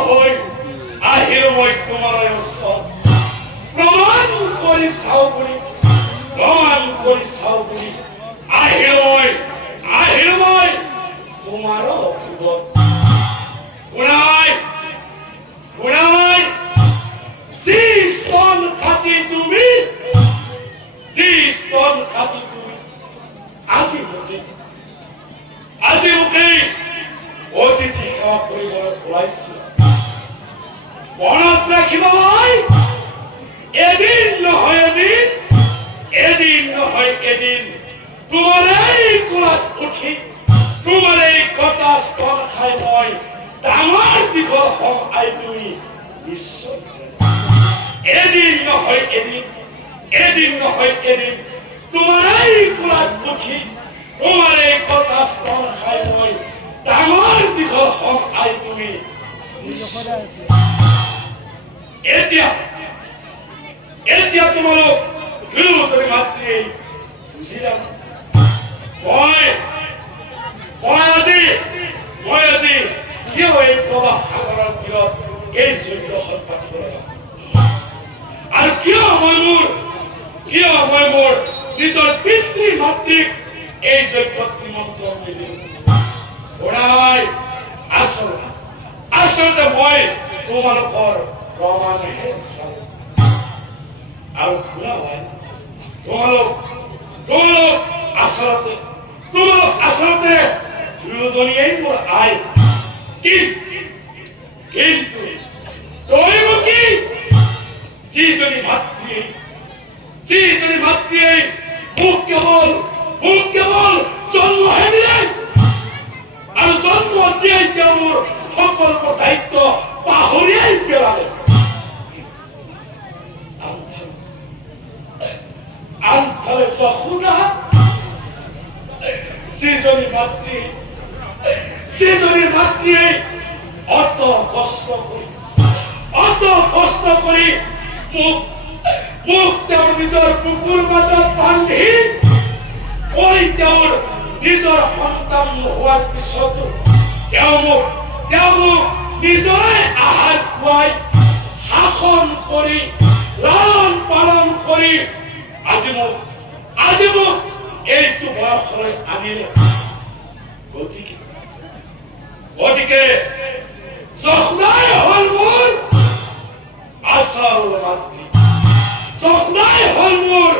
হৈ আহিল মই তোমাৰ ওচৰত প্ৰমাণ কৰি চাওঁ বুলি আহিল মই তোমাৰ অসুখত শুনাই যি স্তন খাটি তুমি আজি মোকে অতিথি সেৱা কৰিবলৈ ওলাইছিল মনত ৰাখিবলৈ এদিন নহয় এদিন তোমাৰ এই কোলাত উঠি তোমাৰ এই কটা স্তন খাই মই ডাঙৰ দীঘল হম আই তুমি নিশ্চয় এদিন নহয় এদিন তোমাৰ এই কোলাত উঠি তোমাৰ এই কটা স্তন খাই মই ডাঙৰ দীঘল হম আই তুমি নিশ্চয় এতিয়া তোমালোক দুয়োজনী মাতৃ বুজিলা মই আজি কিয় এই প্ৰবাহ সাগৰৰ তীৰত এই যজ্ঞখন পাতিব লগা আৰু কিয় মই মোৰ নিজৰ পিতৃ মাতৃক এই যজ্ঞত নিমন্ত্ৰণ দিলো আচলতে মই তোমালোকৰ প্ৰমাণহে চালো আৰু শুনা ভাই তোমালোক আচলতে দুয়োজনীয়েই মোৰ আই কিন্তু কি যিজনী মাতৃয়ে মোক কেৱল জন্মহে দিলে আৰু জন্ম দিয়াই তেওঁ মোৰ সকলো দায়িত্ব পাহৰিয়াই পেলালে আনফালে যশোদা যিজনী মাতৃয়ে অত কষ্ট কৰি মোক তেওঁৰ নিজৰ বুকুৰ মাজত বান্ধি তেওঁৰ নিজৰ সন্তান নোহোৱাৰ পিছতো তেওঁ মোক নিজৰে আহাৰ খুৱাই শাসন কৰি লালন পালন কৰি আজি মোক এইটো বয়সলৈ আনিলে গতিকে যশোদাই হল মোৰ আচল মাতৃ যশোদাই হল মোৰ